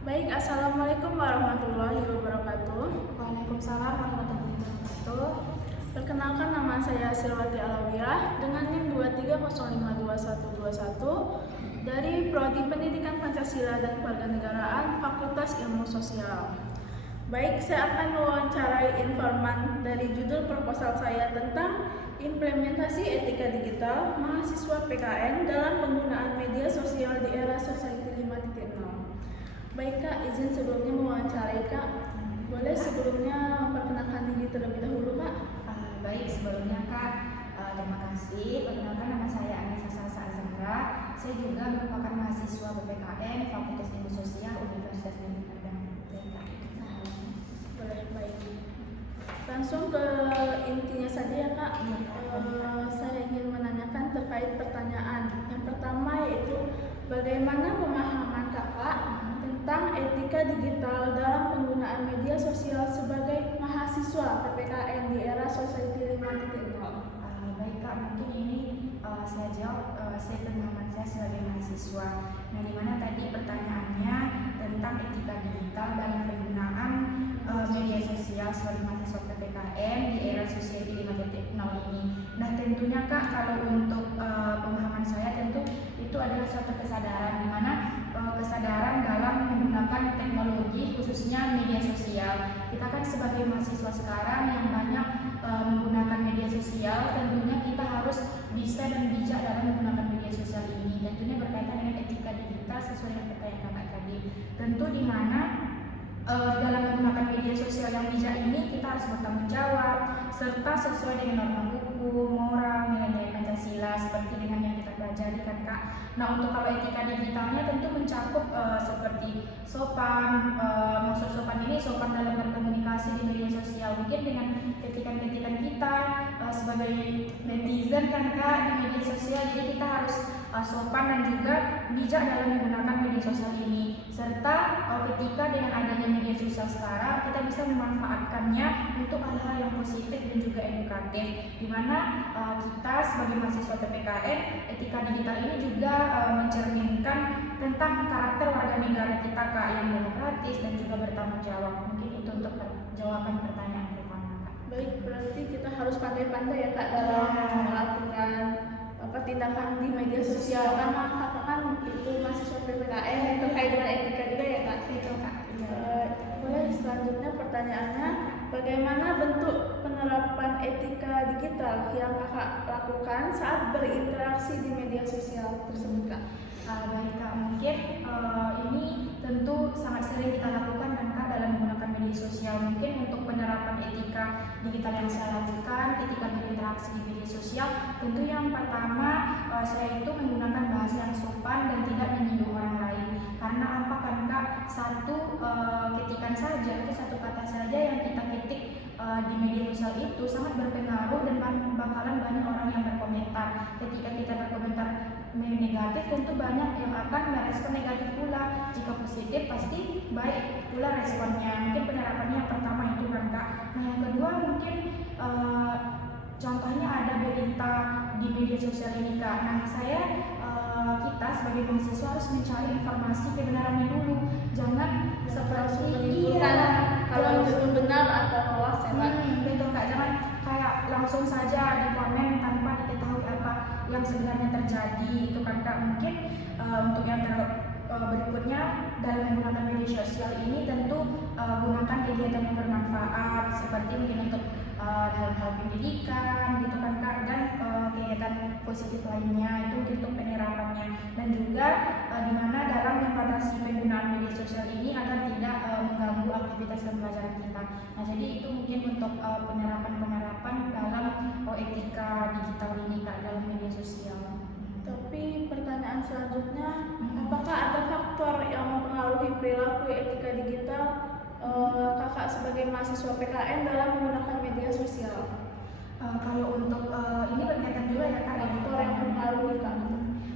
Baik, Assalamualaikum warahmatullahi wabarakatuh. Waalaikumsalam warahmatullahi wabarakatuh. Perkenalkan, nama saya Silwati Alawiyah dengan NIM 23052121 dari Prodi Pendidikan Pancasila dan Kewarganegaraan Fakultas Ilmu Sosial. Baik, saya akan mewawancarai informan dari judul proposal saya tentang implementasi etika digital mahasiswa PKN dalam penggunaan media sosial di era Society 5.0. Baik Kak, izin sebelumnya mewawancarai Kak. Boleh sebelumnya memperkenalkan diri terlebih dahulu Kak? Baik, sebelumnya Kak, terima kasih. Perkenalkan, nama saya Anissa Salsa Azhara. Saya juga merupakan mahasiswa PPKN Fakultas Ilmu Sosial Universitas Negeri Padang. Boleh, baik. Langsung ke intinya saja ya Kak. Saya ingin menanyakan terkait pertanyaan. Yang pertama yaitu bagaimana pemahaman Kakak tentang etika digital dalam penggunaan media sosial sebagai mahasiswa PPKN di era Society 5.0. Baik Kak, mungkin ini saya jawab pemahaman saya sebagai mahasiswa. Nah, dimana tadi pertanyaannya tentang etika digital dalam penggunaan media sosial sebagai mahasiswa PPKN di era Society 5.0 ini. Nah, tentunya Kak, kalau untuk pemahaman saya tentu itu adalah suatu kesadaran, dimana kesadaran dalam menggunakan teknologi khususnya media sosial. Kita kan sebagai mahasiswa sekarang yang banyak menggunakan media sosial, tentunya kita harus bisa dan bijak dalam menggunakan media sosial ini. Tentunya berkaitan dengan etika digital sesuai dengan pertanyaan Kakak tadi. Tentu di mana dalam menggunakan media sosial yang bijak ini kita harus bertanggung jawab serta sesuai dengan norma hukum, moral, nilai-nilai Pancasila seperti dengan yang kita pelajari kan Kak. Nah, untuk kalau etika digitalnya tentu mencakup seperti sopan, maksud sopan ini sopan dalam berkomunikasi di media sosial, mungkin dengan ketikan-ketikan kita sebagai netizen kan Kak di media sosial. Jadi kita harus sopan dan juga bijak dalam menggunakan media sosial ini, serta ketika dengan adanya media sosial sekarang kita bisa memanfaatkannya untuk hal-hal yang positif dan juga edukatif, dimana kita sebagai mahasiswa PPKN etika digital ini juga mencerminkan tentang karakter warga negara kita Kak yang demokratis dan juga bertanggung jawab. Mungkin itu untuk jawaban pertanyaan pertama Kak. Baik, berarti kita harus pandai-pandai ya Kak dalam melakukan tindakan di media sosial, karena Kakak kan itu mahasiswa PPKN terkait dengan etika juga ya Kak? Itu Kak. Boleh selanjutnya pertanyaannya, bagaimana bentuk penerapan etika digital yang Kakak lakukan saat berinteraksi di media sosial tersebut Kak? Baik Kak, mungkin ini tentu sangat sering kita lakukan kan Kak dalam menggunakan media sosial. Mungkin untuk penerapan etika digital yang saya lakukan ketika berinteraksi di media sosial, tentu yang pertama saya itu menggunakan bahasa yang sopan dan tidak menyinggung orang lain. Karena apa kan Kak, satu ketikan saja atau satu kata saja yang kita ketik di media sosial itu sangat berpengaruh dan bakalan banyak orang yang berkomentar. Ketika kita berkomentar negatif, tentu banyak yang akan merespon negatif pula. Jika positif pasti baik pula responnya. Mungkin penerapannya yang pertama itu kan Kak. Nah, yang kedua mungkin contohnya ada berita di media sosial ini Kak. Nah, kita sebagai mahasiswa harus mencari informasi kebenarannya dulu. Jangan seperti kalau itu benar atau hoax ya Kak? Betul Kak, jangan kayak langsung saja di komen tanpa diketahui apa yang sebenarnya terjadi itu kan Kak. Mungkin untuk yang berikutnya dalam menggunakan media sosial ini tentu gunakan kegiatan yang bermanfaat seperti mungkin untuk dalam hal pendidikan gitu kan Kak, dan kegiatan positif lainnya itu untuk penerapannya, dan juga dimana dalam membatasi penggunaan media sosial ini agar tidak mengganggu aktivitas pembelajaran kita. Nah, jadi itu mungkin untuk penerapan dalam etika digital ini Kak dalam media sosial. Tapi pertanyaan selanjutnya, apakah ada faktor yang mempengaruhi perilaku etika digital Kakak sebagai mahasiswa PKN dalam menggunakan media sosial? Kalau untuk ini berkaitan juga ya Kak, faktor yang mempengaruhi Kak.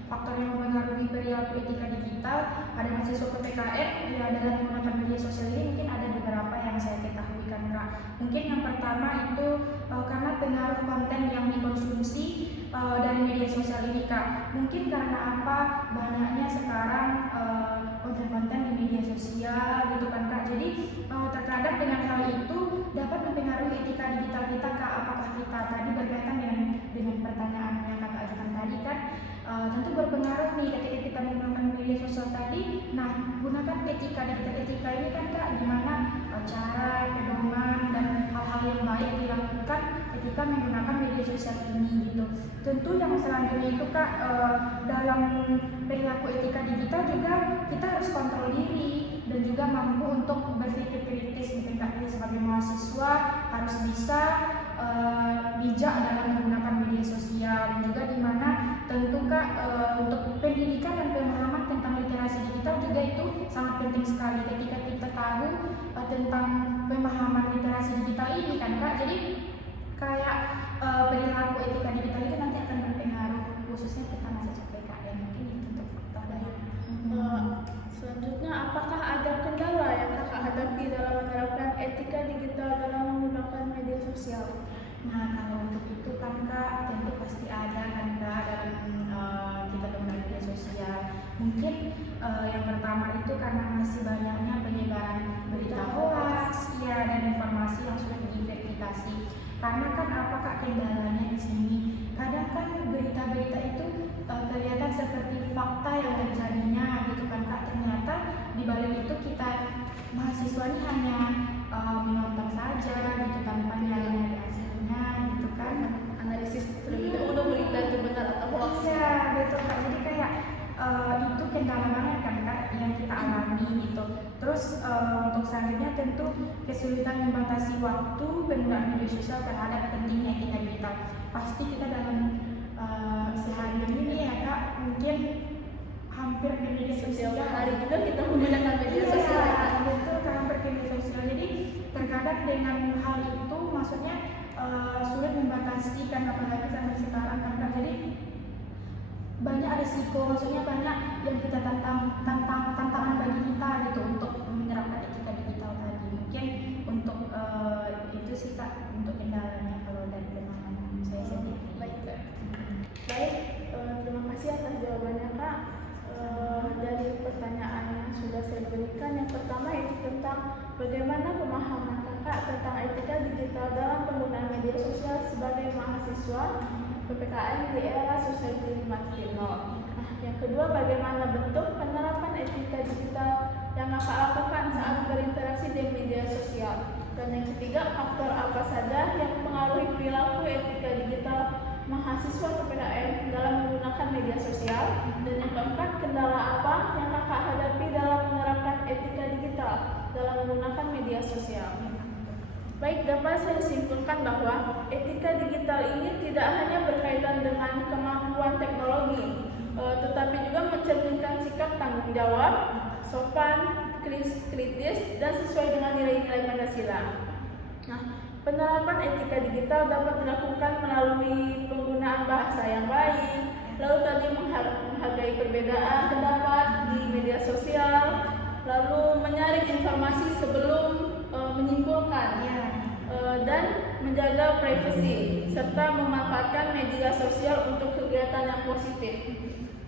Faktor yang mempengaruhi perilaku etika digital pada mahasiswa PPKN ya dalam menggunakan media sosial ini mungkin ada beberapa yang saya ketahui kan Kak. Mungkin yang pertama itu karena pengaruh konten yang dikonsumsi dari media sosial ini Kak. Mungkin karena apa, banyaknya sekarang konten-konten di media sosial tadi berkaitan dengan pertanyaan yang kakak ajukan tadi kan, tentu berpengaruh nih ketika kita menggunakan media sosial tadi. Nah, gunakan etika ini kan kak, gimana cara, pedoman dan hal-hal yang baik dilakukan ketika menggunakan media sosial ini gitu. Tentu yang selanjutnya itu kak, dalam perilaku etika digital juga kita harus kontrol diri dan juga mampu untuk berpikir kritis gitu kak. Sebagai mahasiswa harus bisa bijak dalam menggunakan media sosial, dan juga dimana tentu kak, untuk pendidikan dan pemahaman tentang literasi digital juga itu sangat penting sekali ketika kita tahu tentang pemahaman literasi digital ini kan kak. Jadi kayak perilaku etika digital itu nanti akan berpengaruh khususnya kita mahasiswa PKN. Mungkin itu untuk fakta dari Selanjutnya, apakah ada kendala yang kakak hadapi dalam menerapkan etika digital dalam menggunakan media sosial? Nah, kalau untuk itu kan kak, tentu pasti ada kan kak dalam kita menggunakan media sosial. Mungkin yang pertama itu karena masih banyaknya penyebaran berita hoax, ya, dan informasi yang sudah diverifikasi. Karena kan apakah kendalanya di sini? Kadang kan berita-berita itu kelihatan seperti fakta yang terjadinya gitu kan kak. Ternyata di balik itu kita mahasiswa ini hanya menonton saja gitu tanpa nyari hasilnya gitu kan. Analisis terlebih dahulu berita itu benar atau hoax. Iya betul kak. Jadi kayak itu kendala banget kan kak yang kita alami gitu. Terus untuk selanjutnya tentu kesulitan membatasi waktu penggunaan media sosial terhadap pentingnya etika digital. Pasti kita dalam sehari ini ya kak, mungkin hampir ke media sosial. Setiap hari juga kita menggunakan media sosial. Iya, betul kak, hampir ke media sosial. Jadi terkadang dengan hal itu maksudnya sulit membatasi kan, apalagi sampai sekarang kan kak. Jadi banyak risiko, maksudnya banyak yang kita tantangan bagi kita gitu untuk menerapkan etika digital tadi. Mungkin untuk itu sih kak, untuk kendalanya kalau dari pemahaman saya sendiri. Baik, terima kasih atas jawabannya kak. Dari pertanyaan yang sudah saya berikan, yang pertama itu tentang bagaimana pemahaman kakak tentang etika digital dalam penggunaan media sosial sebagai mahasiswa PPKN di era Society 5.0. Nah, yang kedua, bagaimana bentuk penerapan etika digital yang kakak lakukan saat berinteraksi di media sosial. Dan yang ketiga, faktor apa saja yang mempengaruhi perilaku etika digital mahasiswa PPKN dalam menggunakan media sosial. Dan yang keempat, kendala apa yang kakak hadapi dalam menerapkan etika digital dalam menggunakan media sosial. Baik, dapat saya simpulkan bahwa etika digital ini tidak hanya berkaitan dengan kemampuan teknologi, tetapi juga mencerminkan sikap tanggung jawab, sopan, kritis, dan sesuai dengan nilai-nilai Pancasila. Nah, penerapan etika digital dapat dilakukan melalui penggunaan bahasa yang baik, lalu tadi menghargai perbedaan pendapat di media sosial, lalu menyaring informasi sebelum menyimpulkan, dan menjaga privasi, serta memanfaatkan media sosial untuk kegiatan yang positif.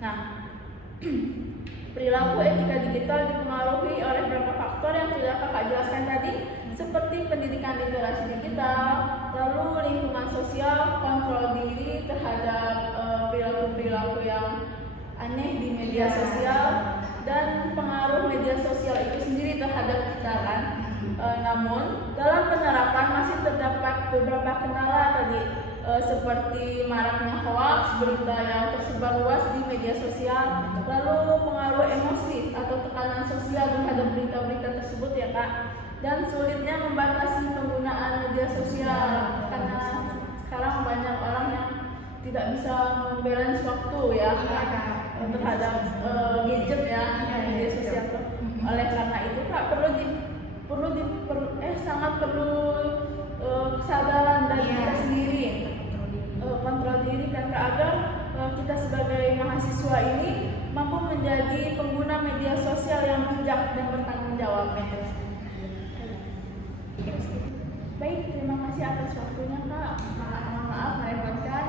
Nah, perilaku etika digital dipengaruhi oleh beberapa faktor yang sudah kakak jelaskan tadi, seperti pendidikan literasi digital, lalu lingkungan sosial, kontrol diri terhadap perilaku-perilaku yang aneh di media sosial, dan pengaruh media sosial itu sendiri terhadap kita kan. Namun dalam penerapan masih terdapat beberapa kendala tadi, seperti maraknya hoax, berita yang tersebar luas di media sosial, lalu pengaruh emosi atau tekanan sosial terhadap berita-berita tersebut ya kak, dan sulitnya membatasi penggunaan media sosial karena sekarang banyak orang yang tidak bisa membalance waktu ya terhadap gadget ya, media sosial tuh. Oleh karena itu kak sangat perlu kesadaran dari kita sendiri, kontrol diri kan kak, agar kita sebagai mahasiswa ini mampu menjadi pengguna media sosial yang bijak dan bertanggung jawab. Baik, terima kasih atas waktunya kak. Maaf merepotkan.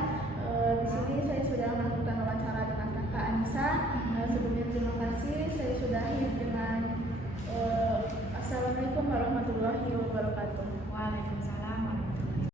Di sini saya sudah melakukan wawancara dengan kakak Anissa. Sebelumnya terima kasih. Saya sudahi dengan Assalamualaikum warahmatullahi wabarakatuh.